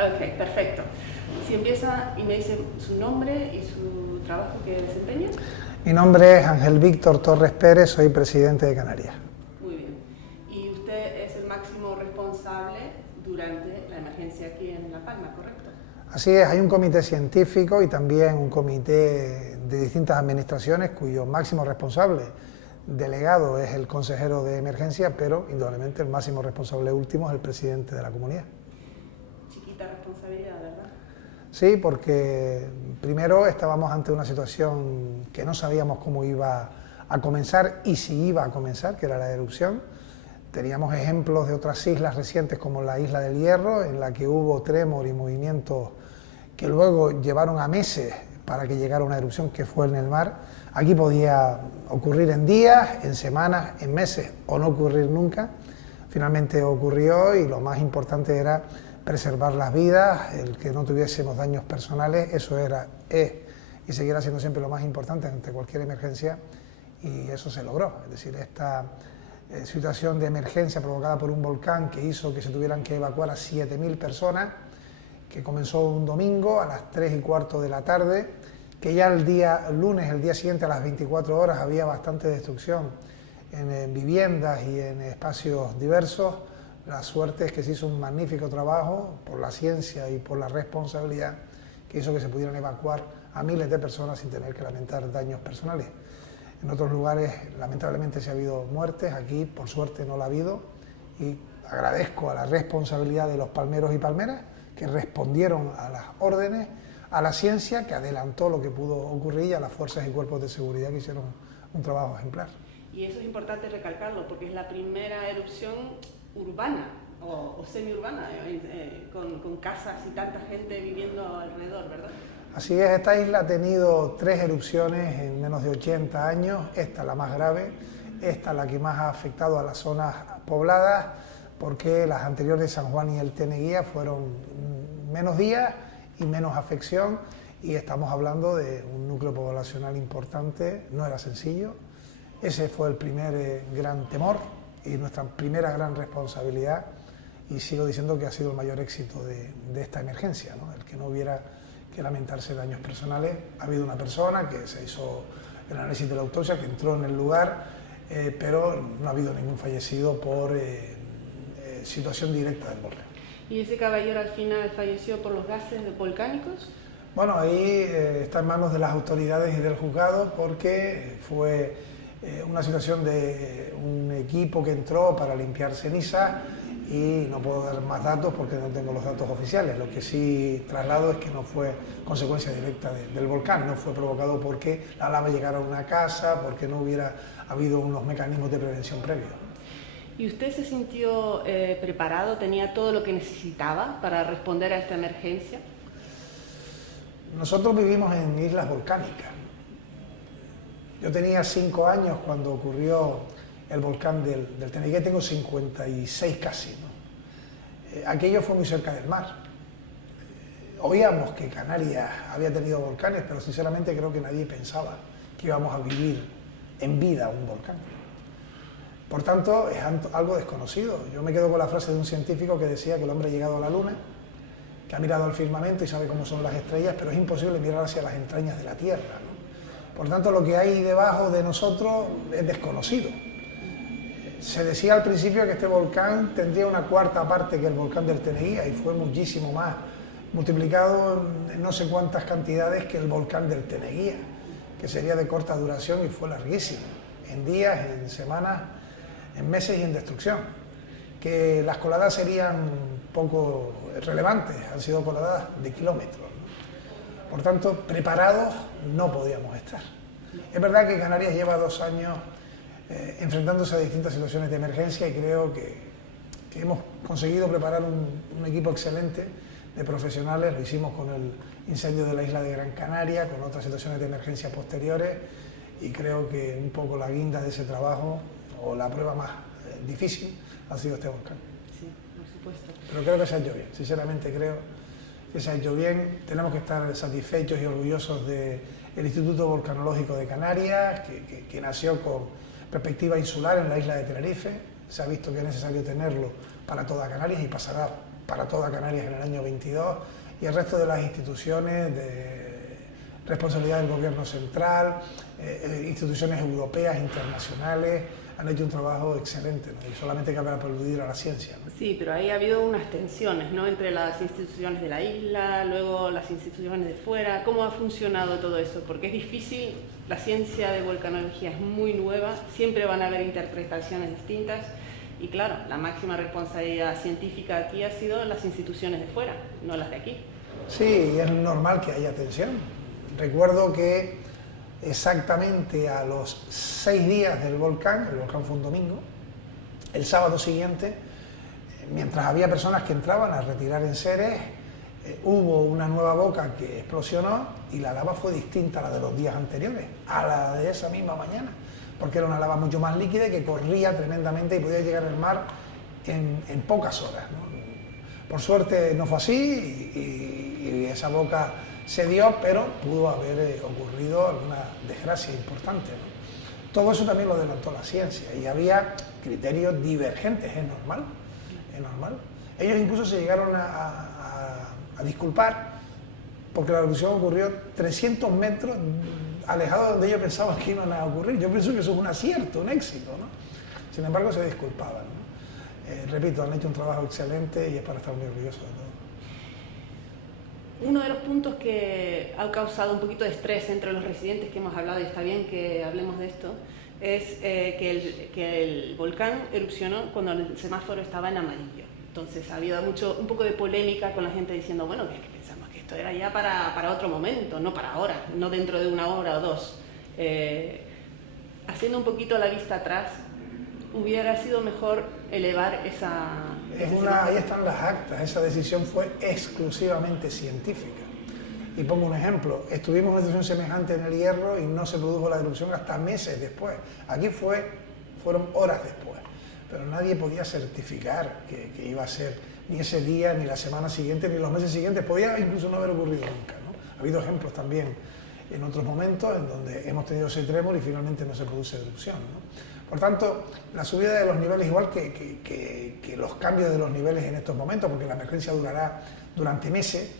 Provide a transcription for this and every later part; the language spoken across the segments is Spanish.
Ok, perfecto. Si empieza y me dice su nombre y su trabajo que desempeña. Mi nombre es Ángel Víctor Torres Pérez, soy presidente de Canarias. Muy bien. Y usted es el máximo responsable durante la emergencia aquí en La Palma, ¿correcto? Así es, hay un comité científico y también un comité de distintas administraciones cuyo máximo responsable delegado es el consejero de emergencia, pero indudablemente el máximo responsable último es el presidente de la comunidad. Chiquita responsabilidad, ¿verdad? Sí, porque primero estábamos ante una situación que no sabíamos cómo iba a comenzar y si iba a comenzar, que era la erupción. Teníamos ejemplos de otras islas recientes como la isla del Hierro, en la que hubo trémor y movimientos que luego llevaron a meses para que llegara una erupción que fue en el mar. Aquí podía ocurrir en días, en semanas, en meses o no ocurrir nunca. Finalmente ocurrió y lo más importante era preservar las vidas, el que no tuviésemos daños personales, eso es y seguirá siendo siempre lo más importante ante cualquier emergencia y eso se logró. Es decir, esta situación de emergencia provocada por un volcán que hizo que se tuvieran que evacuar a 7.000 personas, que comenzó un domingo a las 3:15 de la tarde, que ya el día lunes, el día siguiente a las 24 horas había bastante destrucción en viviendas y en espacios diversos. La suerte es que se hizo un magnífico trabajo por la ciencia y por la responsabilidad que hizo que se pudieran evacuar a miles de personas sin tener que lamentar daños personales. En otros lugares lamentablemente sí ha habido muertes, aquí por suerte no la ha habido y agradezco a la responsabilidad de los palmeros y palmeras que respondieron a las órdenes, a la ciencia que adelantó lo que pudo ocurrir y a las fuerzas y cuerpos de seguridad que hicieron un trabajo ejemplar. Y eso es importante recalcarlo porque es la primera erupción urbana o semiurbana, con casas y tanta gente viviendo alrededor, ¿verdad? Así es, esta isla ha tenido 3 erupciones en menos de 80 años, esta la más grave, esta la que más ha afectado a las zonas pobladas, porque las anteriores, San Juan y el Teneguía, fueron menos días y menos afección, y estamos hablando de un núcleo poblacional importante, no era sencillo. Ese fue el primer gran temor y nuestra primera gran responsabilidad, y sigo diciendo que ha sido el mayor éxito de esta emergencia, ¿no? El que no hubiera que lamentarse daños personales. Ha habido una persona que se hizo el análisis de la autopsia, que entró en el lugar, pero no ha habido ningún fallecido por situación directa del volcán. ¿Y ese caballero al final falleció por los gases volcánicos? Bueno, ahí está en manos de las autoridades y del juzgado, porque fue una situación de un equipo que entró para limpiar cenizas y no puedo dar más datos porque no tengo los datos oficiales. Lo que sí traslado es que no fue consecuencia directa del volcán, no fue provocado porque la lava llegara a una casa, porque no hubiera habido unos mecanismos de prevención previos. ¿Y usted se sintió preparado, tenía todo lo que necesitaba para responder a esta emergencia? Nosotros vivimos en islas volcánicas. Yo tenía 5 años cuando ocurrió el volcán del Teneguía, tengo 56 casi, ¿no? Aquello fue muy cerca del mar. Oíamos que Canarias había tenido volcanes, pero sinceramente creo que nadie pensaba que íbamos a vivir en vida un volcán. Por tanto, es algo desconocido. Yo me quedo con la frase de un científico que decía que el hombre ha llegado a la luna, que ha mirado al firmamento y sabe cómo son las estrellas, pero es imposible mirar hacia las entrañas de la Tierra, ¿no? Por tanto, lo que hay debajo de nosotros es desconocido. Se decía al principio que este volcán tendría una cuarta parte que el volcán del Teneguía y fue muchísimo más, multiplicado en no sé cuántas cantidades que el volcán del Teneguía, que sería de corta duración y fue larguísimo, en días, en semanas, en meses y en destrucción. Que las coladas serían poco relevantes, han sido coladas de kilómetros, ¿no? Por tanto, preparados no podíamos estar. Es verdad que Canarias lleva 2 años enfrentándose a distintas situaciones de emergencia y creo que hemos conseguido preparar un equipo excelente de profesionales. Lo hicimos con el incendio de la isla de Gran Canaria, con otras situaciones de emergencia posteriores, y creo que un poco la guinda de ese trabajo, o la prueba más difícil, ha sido este volcán. Sí, por supuesto. Pero creo que se ha hecho bien, sinceramente creo que se ha hecho bien. Tenemos que estar satisfechos y orgullosos del Instituto Volcanológico de Canarias, que nació con perspectiva insular en la isla de Tenerife. Se ha visto que es necesario tenerlo para toda Canarias y pasará para toda Canarias en el año 22, y el resto de las instituciones de responsabilidad del gobierno central, instituciones europeas, internacionales, han hecho un trabajo excelente, ¿no? Y solamente cabe aplaudir a la ciencia, ¿no? Sí, pero ahí ha habido unas tensiones, ¿no?, entre las instituciones de la isla, luego las instituciones de fuera. ¿Cómo ha funcionado todo eso? Porque es difícil, la ciencia de volcanología es muy nueva, siempre van a haber interpretaciones distintas y claro, la máxima responsabilidad científica aquí ha sido las instituciones de fuera, no las de aquí. Sí, es normal que haya tensión. Recuerdo que exactamente a los 6 días del volcán, el volcán fue un domingo, el sábado siguiente, mientras había personas que entraban a retirar enseres, hubo una nueva boca que explosionó y la lava fue distinta a la de los días anteriores, a la de esa misma mañana, porque era una lava mucho más líquida y que corría tremendamente y podía llegar al mar en pocas horas, ¿no? Por suerte no fue así y esa boca se dio, pero pudo haber ocurrido alguna desgracia importante, ¿no? Todo eso también lo adelantó la ciencia y había criterios divergentes, es normal, es normal. Ellos incluso se llegaron a disculpar porque la erupción ocurrió 300 metros alejado de donde ellos pensaban que iban a ocurrir. Yo pienso que eso es un acierto, un éxito, ¿no? Sin embargo, se disculpaban, ¿no? Repito, han hecho un trabajo excelente y es para estar muy orgullosos de todo. Uno de los puntos que ha causado un poquito de estrés entre los residentes que hemos hablado, y está bien que hablemos de esto, es que el volcán erupcionó cuando el semáforo estaba en amarillo. Entonces ha habido un poco de polémica con la gente diciendo, bueno, que pensamos que esto era ya para otro momento, no para ahora, no dentro de 1 hora o 2. Haciendo un poquito la vista atrás, hubiera sido mejor elevar ahí están las actas, esa decisión fue exclusivamente científica. Y pongo un ejemplo, estuvimos en una situación semejante en el Hierro y no se produjo la erupción hasta meses después. Aquí fueron horas después, pero nadie podía certificar que iba a ser ni ese día, ni la semana siguiente, ni los meses siguientes. Podía incluso no haber ocurrido nunca, ¿no? Ha habido ejemplos también en otros momentos en donde hemos tenido ese tremor y finalmente no se produce erupción, ¿no? Por tanto, la subida de los niveles, igual que los cambios de los niveles en estos momentos, porque la emergencia durará durante meses,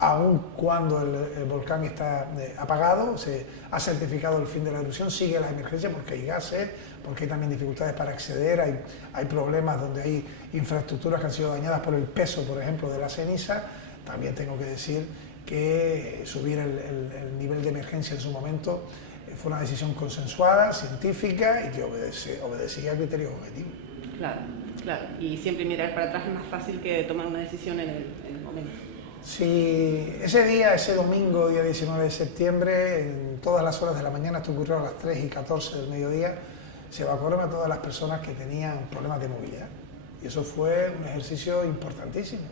aun cuando el volcán está apagado, se ha certificado el fin de la erupción, sigue la emergencia porque hay gases, porque hay también dificultades para acceder, hay problemas donde hay infraestructuras que han sido dañadas por el peso, por ejemplo, de la ceniza. También tengo que decir que subir el nivel de emergencia en su momento fue una decisión consensuada, científica y que obedecía a criterios objetivos. Claro, claro. Y siempre mirar para atrás es más fácil que tomar una decisión en el momento. Si ese día, ese domingo, día 19 de septiembre, en todas las horas de la mañana, esto ocurrió a las 3:14 del mediodía, se evacuaron a todas las personas que tenían problemas de movilidad. Y eso fue un ejercicio importantísimo.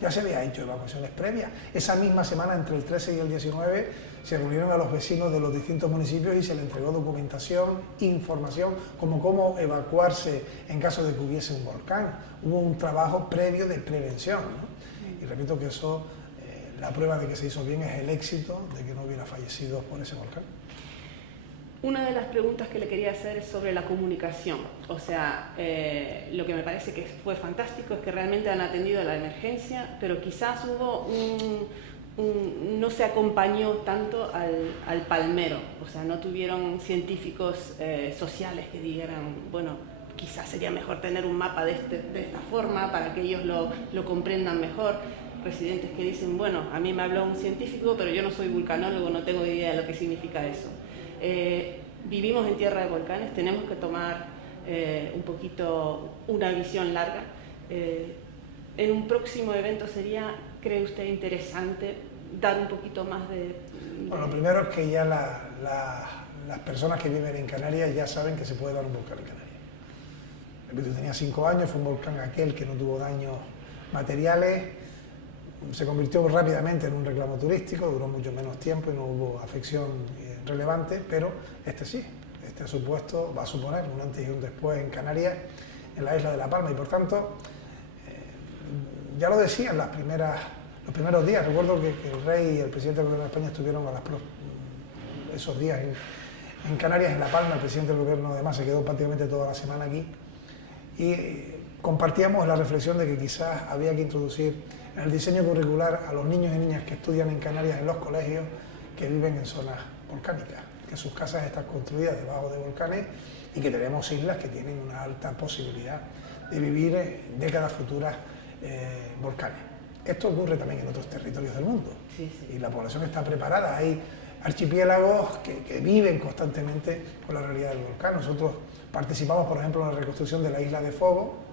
Ya se había hecho evacuaciones previas. Esa misma semana, entre el 13 y el 19, se reunieron a los vecinos de los distintos municipios y se les entregó documentación, información, como cómo evacuarse en caso de que hubiese un volcán. Hubo un trabajo previo de prevención, ¿no? Y repito que eso, la prueba de que se hizo bien es el éxito de que no hubiera fallecido por ese volcán. Una de las preguntas que le quería hacer es sobre la comunicación. O sea, lo que me parece que fue fantástico es que realmente han atendido la emergencia, pero quizás hubo no se acompañó tanto al palmero. O sea, no tuvieron científicos sociales que dijeran, bueno, quizás sería mejor tener un mapa de esta forma para que ellos lo comprendan mejor. Residentes que dicen, bueno, a mí me habló un científico, pero yo no soy vulcanólogo, no tengo idea de lo que significa eso. Vivimos en tierra de volcanes, tenemos que tomar un poquito una visión larga. En un próximo evento sería, ¿cree usted interesante dar un poquito más de...? Bueno, lo primero es que ya las personas que viven en Canarias ya saben que se puede dar un volcán en Canarias. Yo tenía 5 años, fue un volcán aquel que no tuvo daños materiales, se convirtió rápidamente en un reclamo turístico, duró mucho menos tiempo y no hubo afección relevante, pero este sí, este supuesto va a suponer un antes y un después en Canarias, en la isla de La Palma, y por tanto, ya lo decían los primeros días. Recuerdo que el rey y el presidente del gobierno de España estuvieron esos días en Canarias, en La Palma. El presidente del gobierno además se quedó prácticamente toda la semana aquí y compartíamos la reflexión de que quizás había que introducir en el diseño curricular a los niños y niñas que estudian en Canarias en los colegios que viven en zonas volcánicas, que sus casas están construidas debajo de volcanes y que tenemos islas que tienen una alta posibilidad de vivir en décadas futuras volcanes. Esto ocurre también en otros territorios del mundo, sí, sí. Y la población está preparada. Hay archipiélagos que viven constantemente con la realidad del volcán. Nosotros participamos, por ejemplo, en la reconstrucción de la isla de Fogo,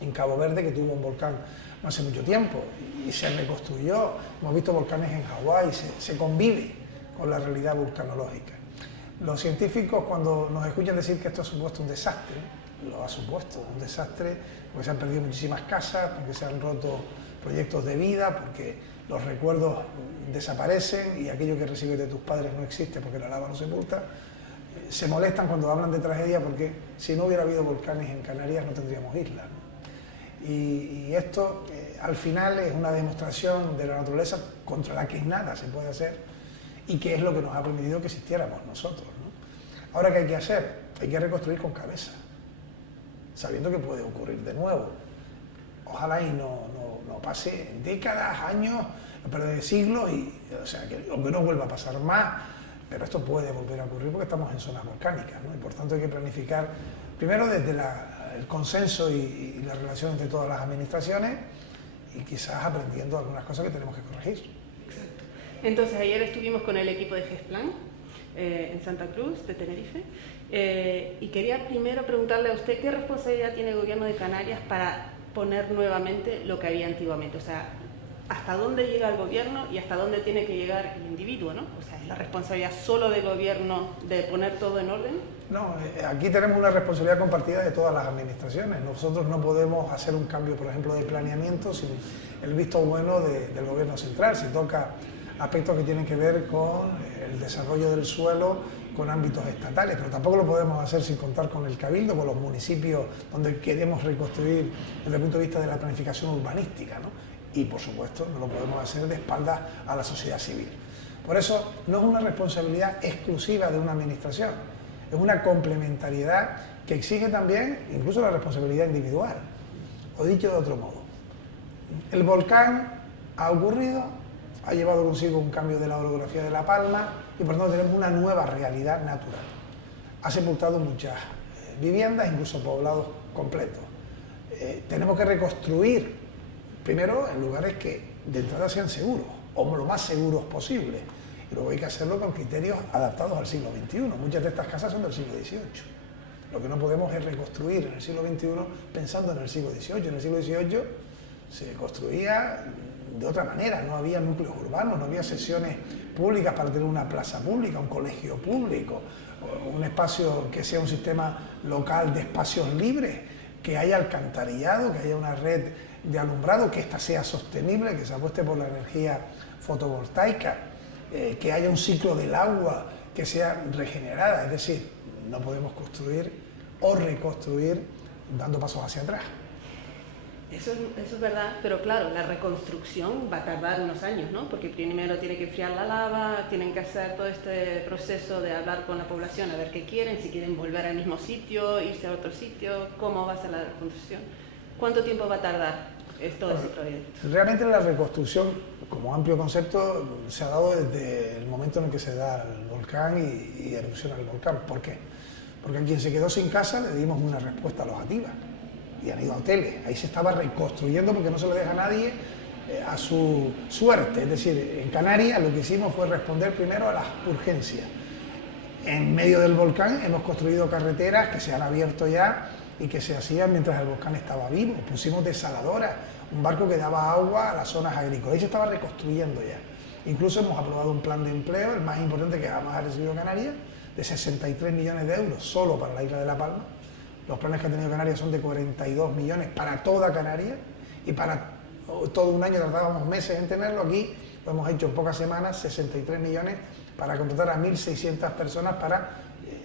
en Cabo Verde, que tuvo un volcán no hace mucho tiempo y se reconstruyó. Hemos visto volcanes en Hawái, se convive con la realidad vulcanológica. Los científicos, cuando nos escuchan decir que esto ha supuesto un desastre, lo ha supuesto un desastre porque se han perdido muchísimas casas, porque se han roto proyectos de vida, porque los recuerdos desaparecen y aquello que recibes de tus padres no existe porque la lava no sepulta. Se molestan cuando hablan de tragedia porque si no hubiera habido volcanes en Canarias no tendríamos islas, ¿no? Y esto al final es una demostración de la naturaleza contra la que nada se puede hacer y que es lo que nos ha permitido que existiéramos nosotros, ¿no? Ahora, ¿qué hay que hacer? Hay que reconstruir con cabeza, sabiendo que puede ocurrir de nuevo. Ojalá y no pase décadas, años, pero siglos, o sea, que no vuelva a pasar más, pero esto puede volver a ocurrir porque estamos en zonas volcánicas, ¿no? Y por tanto hay que planificar, primero desde el consenso y la relación entre todas las administraciones y quizás aprendiendo algunas cosas que tenemos que corregir. Exacto. Entonces, ayer estuvimos con el equipo de GESPLAN en Santa Cruz de Tenerife y quería primero preguntarle a usted qué responsabilidad tiene el gobierno de Canarias para poner nuevamente lo que había antiguamente, o sea, hasta dónde llega el gobierno y hasta dónde tiene que llegar el individuo, ¿no? O sea, ¿es la responsabilidad solo del gobierno de poner todo en orden? No, aquí tenemos una responsabilidad compartida de todas las administraciones. Nosotros no podemos hacer un cambio, por ejemplo, de planeamiento sin el visto bueno del gobierno central. Si toca aspectos que tienen que ver con el desarrollo del suelo, con ámbitos estatales, pero tampoco lo podemos hacer sin contar con el Cabildo, con los municipios donde queremos reconstruir desde el punto de vista de la planificación urbanística, ¿no? Y por supuesto no lo podemos hacer de espaldas a la sociedad civil. Por eso no es una responsabilidad exclusiva de una administración, es una complementariedad que exige también incluso la responsabilidad individual. O dicho de otro modo, el volcán ha ocurrido, ha llevado consigo un cambio de la orografía de La Palma y por tanto tenemos una nueva realidad natural. Ha sepultado muchas viviendas, incluso poblados completos. Tenemos que reconstruir primero en lugares que de entrada sean seguros, o lo más seguros posible. Y luego hay que hacerlo con criterios adaptados al siglo XXI. Muchas de estas casas son del siglo XVIII. Lo que no podemos es reconstruir en el siglo XXI pensando en el siglo XVIII. En el siglo XVIII se construía de otra manera, no había núcleos urbanos, no había sesiones públicas para tener una plaza pública, un colegio público, un espacio que sea un sistema local de espacios libres, que haya alcantarillado, que haya una red de alumbrado, que ésta sea sostenible, que se apueste por la energía fotovoltaica, que haya un ciclo del agua que sea regenerada. Es decir, no podemos construir o reconstruir dando pasos hacia atrás. Eso es verdad, pero claro, la reconstrucción va a tardar unos años, ¿no? Porque primero tiene que enfriar la lava, tienen que hacer todo este proceso de hablar con la población, a ver qué quieren, si quieren volver al mismo sitio, irse a otro sitio, cómo va a ser la reconstrucción. ¿Cuánto tiempo va a tardar todo ese proyecto? Realmente la reconstrucción, como amplio concepto, se ha dado desde el momento en el que se da el volcán y erupciona el volcán. ¿Por qué? Porque a quien se quedó sin casa le dimos una respuesta alojativa. Y han ido a hoteles. Ahí se estaba reconstruyendo porque no se le deja a nadie a su suerte. Es decir, en Canarias lo que hicimos fue responder primero a las urgencias. En medio del volcán hemos construido carreteras que se han abierto ya y que se hacían mientras el volcán estaba vivo. Pusimos desaladoras, un barco que daba agua a las zonas agrícolas. Ahí se estaba reconstruyendo ya. Incluso hemos aprobado un plan de empleo, el más importante que jamás ha recibido Canarias, de 63 millones de euros solo para la isla de La Palma. Los planes que ha tenido Canarias son de 42 millones para toda Canarias y para todo un año tardábamos meses en tenerlo. Aquí lo hemos hecho en pocas semanas, 63 millones para contratar a 1.600 personas para,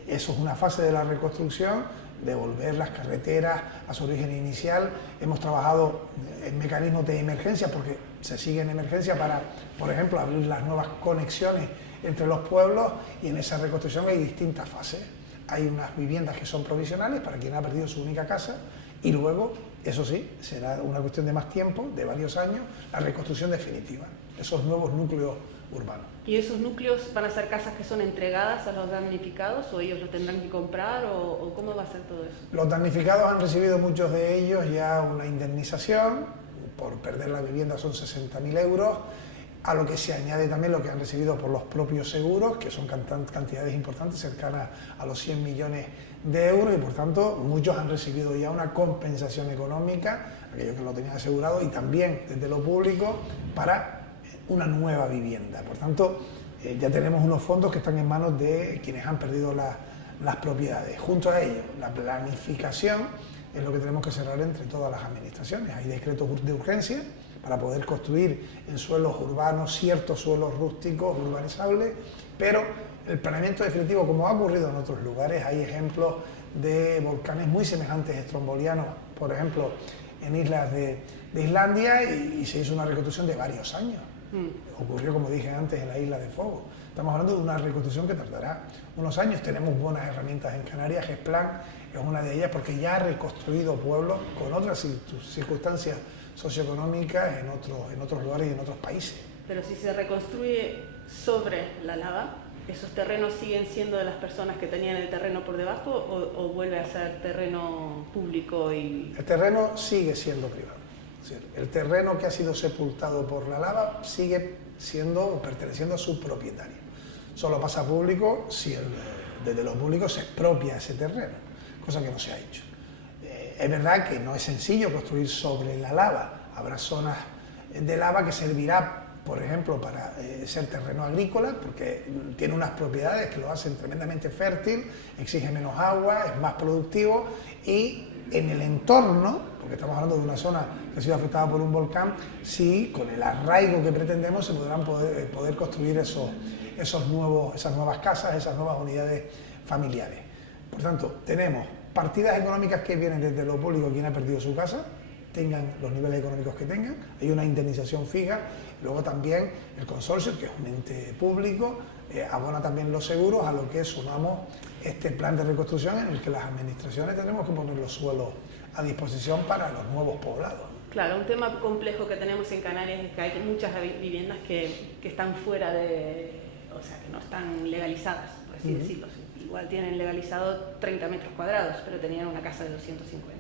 eso es una fase de la reconstrucción, devolver las carreteras a su origen inicial. Hemos trabajado en mecanismos de emergencia porque se sigue en emergencia para, por ejemplo, abrir las nuevas conexiones entre los pueblos y en esa reconstrucción hay distintas fases. hay unas viviendas que son provisionales para quien ha perdido su única casa y luego, eso sí, será una cuestión de más tiempo, de varios años, la reconstrucción definitiva, esos nuevos núcleos urbanos. ¿Y esos núcleos van a ser casas que son entregadas a los damnificados o ellos lo tendrán que comprar o cómo va a ser todo eso? Los damnificados han recibido muchos de ellos ya una indemnización, por perder la vivienda son 60.000 euros, a lo que se añade también lo que han recibido por los propios seguros, que son cantidades importantes, cercanas a los 100 millones de euros, y por tanto muchos han recibido ya una compensación económica, aquellos que lo tenían asegurado, y también desde lo público para una nueva vivienda. Por tanto, ya tenemos unos fondos que están en manos de quienes han perdido las propiedades. Junto a ello, la planificación es lo que tenemos que cerrar entre todas las administraciones. Hay decretos de urgencia para poder construir en suelos urbanos ciertos suelos rústicos urbanizables, pero el planeamiento definitivo, como ha ocurrido en otros lugares, hay ejemplos de volcanes muy semejantes estrombolianos, por ejemplo, en islas de Islandia, y se hizo una reconstrucción de varios años. Ocurrió, como dije antes, en la isla de Fogo. Estamos hablando de una reconstrucción que tardará unos años. Tenemos buenas herramientas en Canarias. GESPLAN es una de ellas porque ya ha reconstruido pueblos con otras circunstancias socioeconómicas en otros lugares y en otros países. Pero si se reconstruye sobre la lava, ¿esos terrenos siguen siendo de las personas que tenían el terreno por debajo o vuelve a ser terreno público? El terreno sigue siendo privado. El terreno que ha sido sepultado por la lava sigue siendo o perteneciendo a su propietario. Solo pasa a público si desde lo público se expropia ese terreno, cosa que no se ha hecho. Es verdad que no es sencillo construir sobre la lava. Habrá zonas de lava que servirá, por ejemplo, para ser terreno agrícola, porque tiene unas propiedades que lo hacen tremendamente fértil, exige menos agua, es más productivo, y en el entorno, porque estamos hablando de una zona que ha sido afectada por un volcán, sí, con el arraigo que pretendemos se podrán poder construir esas nuevas casas, esas nuevas unidades familiares. Por tanto, tenemos partidas económicas que vienen desde lo público, quien ha perdido su casa, tengan los niveles económicos que tengan, hay una indemnización fija, luego también el consorcio, que es un ente público, abona también los seguros, a lo que sumamos este plan de reconstrucción en el que las administraciones tenemos que poner los suelos a disposición para los nuevos poblados. Claro, un tema complejo que tenemos en Canarias es que hay muchas viviendas que están fuera o sea, que no están legalizadas, por así decirlo. Igual tienen legalizado 30 metros cuadrados, pero tenían una casa de 250.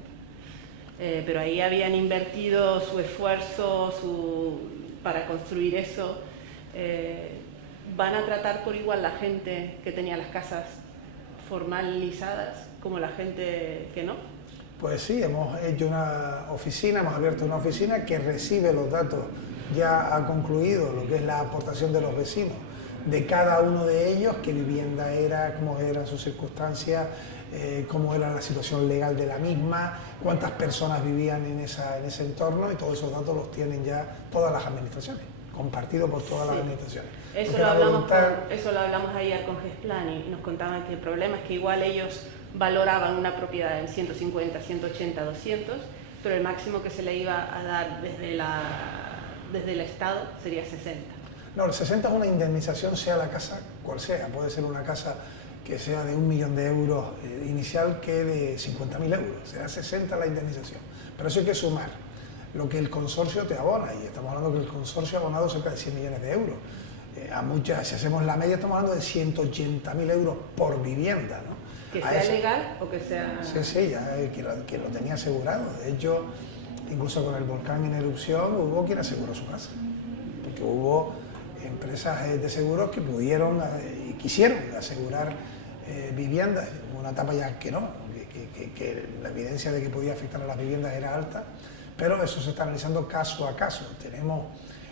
Pero ahí habían invertido su esfuerzo para construir eso. ¿Van a tratar por igual la gente que tenía las casas formalizadas como la gente que no? Pues sí, hemos abierto una oficina que recibe los datos, ya ha concluido lo que es la aportación de los vecinos, de cada uno de ellos, qué vivienda era, cómo eran sus circunstancias, cómo era la situación legal de la misma, cuántas personas vivían en ese entorno, y todos esos datos los tienen ya todas las administraciones, compartido por todas las administraciones. Eso lo hablamos ayer con GESPLAN y nos contaban que el problema es que igual ellos valoraban una propiedad en 150, 180, 200, pero el máximo que se le iba a dar desde el Estado sería 60. No, el 60 es una indemnización, sea la casa cual sea. Puede ser una casa que sea de 1 millón de euros inicial que de 50.000 euros. Será 60 la indemnización. Pero eso hay que sumar lo que el consorcio te abona, y estamos hablando que el consorcio ha abonado cerca de 100 millones de euros. Si hacemos la media, estamos hablando de 180.000 euros por vivienda, ¿no? ¿Que sea legal o que sea...? Sí, ya quien lo tenía asegurado. De hecho, incluso con el volcán en erupción hubo quien aseguró su casa, porque hubo empresas de seguros que pudieron y quisieron asegurar viviendas. Hubo una etapa ya que no, que la evidencia de que podía afectar a las viviendas era alta, pero eso se está analizando caso a caso. Tenemos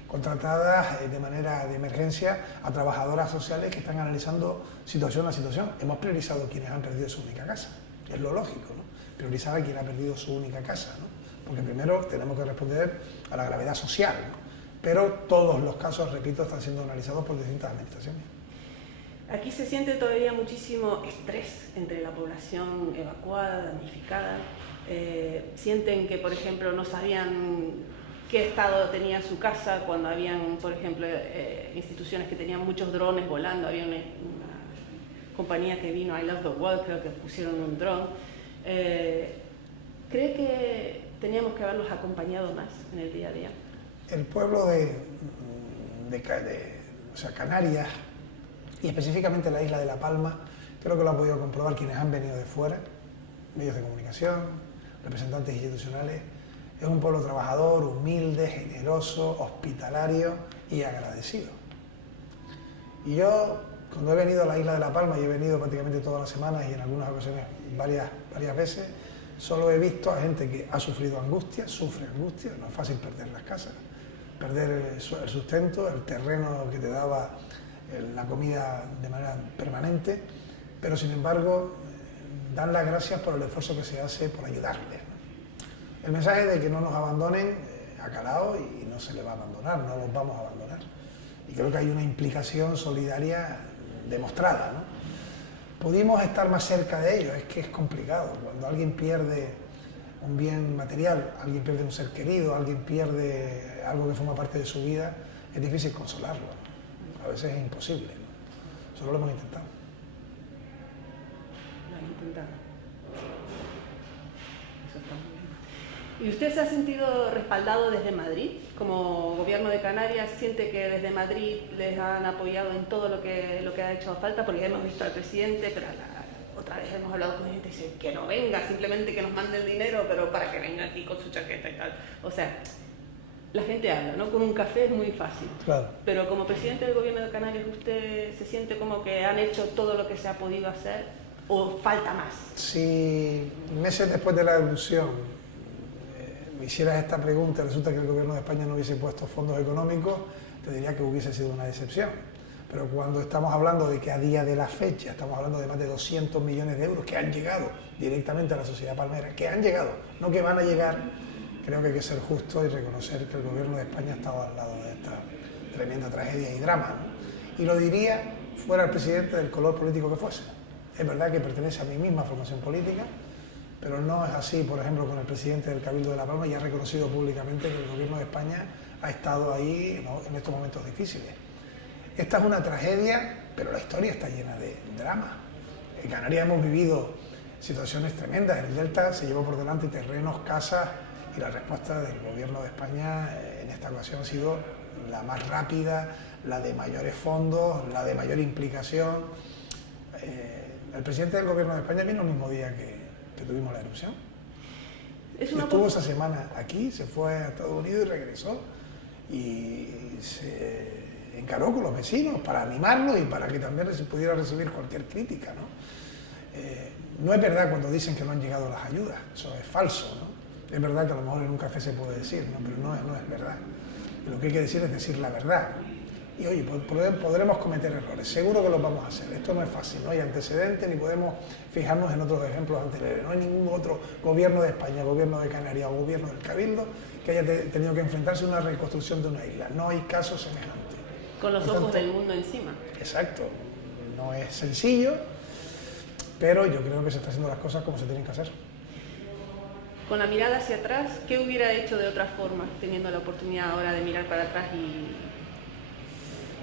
contratadas de manera de emergencia a trabajadoras sociales que están analizando situación a situación. Hemos priorizado quienes han perdido su única casa, es lo lógico, ¿no? Priorizar a quien ha perdido su única casa, ¿no? Porque primero tenemos que responder a la gravedad social, ¿no? Pero todos los casos, repito, están siendo analizados por distintas administraciones. Aquí se siente todavía muchísimo estrés entre la población evacuada, damnificada. Sienten que, por ejemplo, no sabían qué estado tenía su casa cuando habían, por ejemplo, instituciones que tenían muchos drones volando. Había una compañía que vino, I Love the World, creo que pusieron un dron. ¿Cree que teníamos que haberlos acompañado más en el día a día? El pueblo o sea, Canarias, y específicamente la isla de La Palma, creo que lo han podido comprobar quienes han venido de fuera, medios de comunicación, representantes institucionales. Es un pueblo trabajador, humilde, generoso, hospitalario y agradecido. Y yo, cuando he venido a la isla de La Palma, y he venido prácticamente todas las semanas y en algunas ocasiones varias veces, solo he visto a gente que ha sufrido angustia, sufre angustia, no es fácil perder las casas, perder el sustento, el terreno que te daba la comida de manera permanente, pero sin embargo dan las gracias por el esfuerzo que se hace por ayudarles. El mensaje de que no nos abandonen ha calado y no se les va a abandonar, no los vamos a abandonar. Y creo que hay una implicación solidaria demostrada, ¿no? Pudimos estar más cerca de ellos, es que es complicado. Cuando alguien pierde un bien material, alguien pierde un ser querido, alguien pierde algo que forma parte de su vida, es difícil consolarlo, ¿no? A veces es imposible, ¿no? Solo lo hemos intentado. Lo han intentado. Eso está muy bien. ¿Y usted se ha sentido respaldado desde Madrid? Como gobierno de Canarias, ¿siente que desde Madrid les han apoyado en todo lo que ha hecho falta? Porque hemos visto al presidente, pero otra vez hemos hablado con gente que dice que no venga, simplemente que nos mande el dinero, pero para que venga aquí con su chaqueta y tal. O sea, la gente habla, ¿no? Con un café es muy fácil. Claro. Pero como presidente del gobierno de Canarias, ¿usted se siente como que han hecho todo lo que se ha podido hacer o falta más? Si meses después de la erupción me hicieras esta pregunta, resulta que el gobierno de España no hubiese puesto fondos económicos, te diría que hubiese sido una decepción. Pero cuando estamos hablando de que a día de la fecha estamos hablando de más de 200 millones de euros que han llegado directamente a la sociedad palmera, que han llegado, no que van a llegar, creo que hay que ser justo y reconocer que el gobierno de España ha estado al lado de esta tremenda tragedia y drama, ¿no? Y lo diría fuera el presidente del color político que fuese. Es verdad que pertenece a mi misma formación política, pero no es así, por ejemplo, con el presidente del Cabildo de La Palma, y ha reconocido públicamente que el gobierno de España ha estado ahí en estos momentos difíciles. Esta es una tragedia, pero la historia está llena de drama. En Canarias hemos vivido situaciones tremendas. El Delta se llevó por delante terrenos, casas, y la respuesta del gobierno de España en esta ocasión ha sido la más rápida, la de mayores fondos, la de mayor implicación. El presidente del gobierno de España vino el mismo día que tuvimos la erupción. Estuvo esa semana aquí, se fue a Estados Unidos y regresó, y se encaró con los vecinos para animarlos y para que también se pudiera recibir cualquier crítica, ¿no? No es verdad cuando dicen que no han llegado las ayudas, eso es falso, ¿no? Es verdad que a lo mejor en un café se puede decir, ¿no? Pero no es verdad. Y lo que hay que decir es decir la verdad. Y oye, podremos cometer errores, seguro que los vamos a hacer. Esto no es fácil, no hay antecedentes ni podemos fijarnos en otros ejemplos anteriores. No hay ningún otro gobierno de España, gobierno de Canarias o gobierno del Cabildo que haya tenido que enfrentarse a una reconstrucción de una isla. No hay caso semejante. Con los ojos del mundo encima. Exacto. No es sencillo, pero yo creo que se están haciendo las cosas como se tienen que hacer. Con la mirada hacia atrás, ¿qué hubiera hecho de otra forma, teniendo la oportunidad ahora de mirar para atrás y...?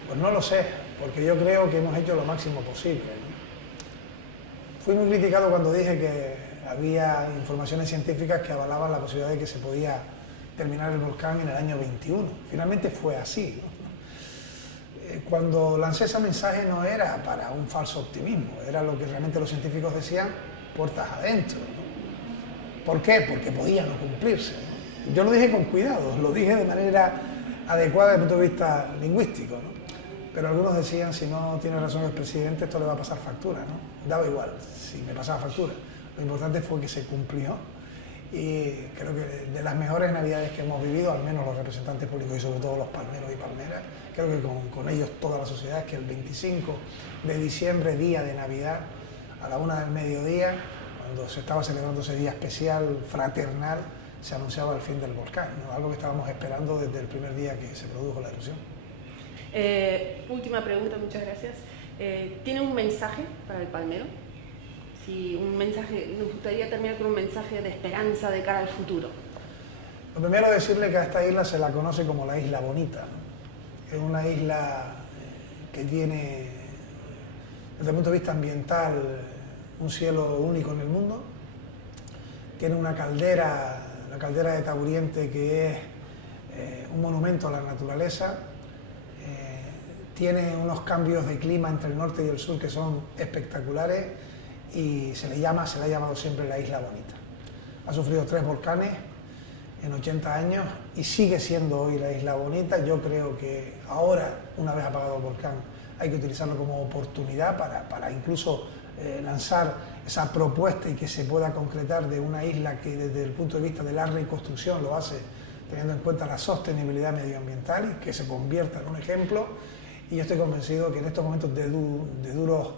Pues no lo sé, porque yo creo que hemos hecho lo máximo posible, ¿no? Fui muy criticado cuando dije que había informaciones científicas que avalaban la posibilidad de que se podía terminar el volcán en el año 21. Finalmente fue así, ¿no? Cuando lancé ese mensaje no era para un falso optimismo, era lo que realmente los científicos decían puertas adentro, ¿no? ¿Por qué? Porque podía no cumplirse, ¿no? Yo lo dije con cuidado, lo dije de manera adecuada desde el punto de vista lingüístico, ¿no? Pero algunos decían, si no tiene razón el presidente, esto le va a pasar factura, ¿no? Daba igual si me pasaba factura. Lo importante fue que se cumplió, y creo que de las mejores navidades que hemos vivido, al menos los representantes públicos y sobre todo los palmeros y palmeras, creo que con ellos toda la sociedad, es que el 25 de diciembre, día de Navidad, a la 1 del mediodía, cuando se estaba celebrando ese día especial, fraternal, se anunciaba el fin del volcán, ¿no? Algo que estábamos esperando desde el primer día que se produjo la erupción. Última pregunta, muchas gracias. ¿Tiene un mensaje para el palmero? Sí, un mensaje, nos gustaría terminar con un mensaje de esperanza de cara al futuro. Lo primero es decirle que a esta isla se la conoce como la Isla Bonita, ¿no? Es una isla que tiene desde el punto de vista ambiental, un cielo único en el mundo. Tiene una caldera, la caldera de Taburiente, que es un monumento a la naturaleza. Tiene unos cambios de clima entre el norte y el sur que son espectaculares y se le ha llamado siempre la Isla Bonita. Ha sufrido 3 volcanes en 80 años y sigue siendo hoy la Isla Bonita. Yo creo que ahora, una vez apagado el volcán, hay que utilizarlo como oportunidad para incluso lanzar esa propuesta y que se pueda concretar de una isla que desde el punto de vista de la reconstrucción lo hace teniendo en cuenta la sostenibilidad medioambiental y que se convierta en un ejemplo. Y yo estoy convencido que en estos momentos de duros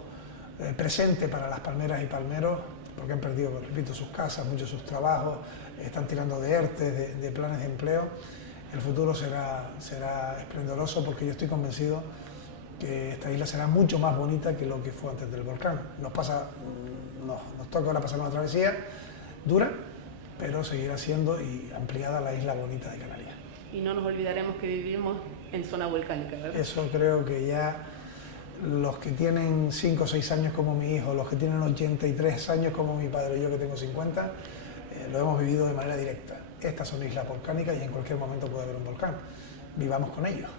presentes para las palmeras y palmeros, porque han perdido, repito, sus casas, muchos de sus trabajos, están tirando de ERTE, de planes de empleo, el futuro será esplendoroso, porque yo estoy convencido que esta isla será mucho más bonita que lo que fue antes del volcán. Nos toca ahora pasar una travesía dura, pero seguirá siendo y ampliada la Isla Bonita de Canarias. Y no nos olvidaremos que vivimos en zona volcánica, ¿verdad? Eso creo que ya los que tienen 5 o 6 años como mi hijo, los que tienen 83 años como mi padre, yo que tengo 50, lo hemos vivido de manera directa. Estas son islas volcánicas y en cualquier momento puede haber un volcán. Vivamos con ellos.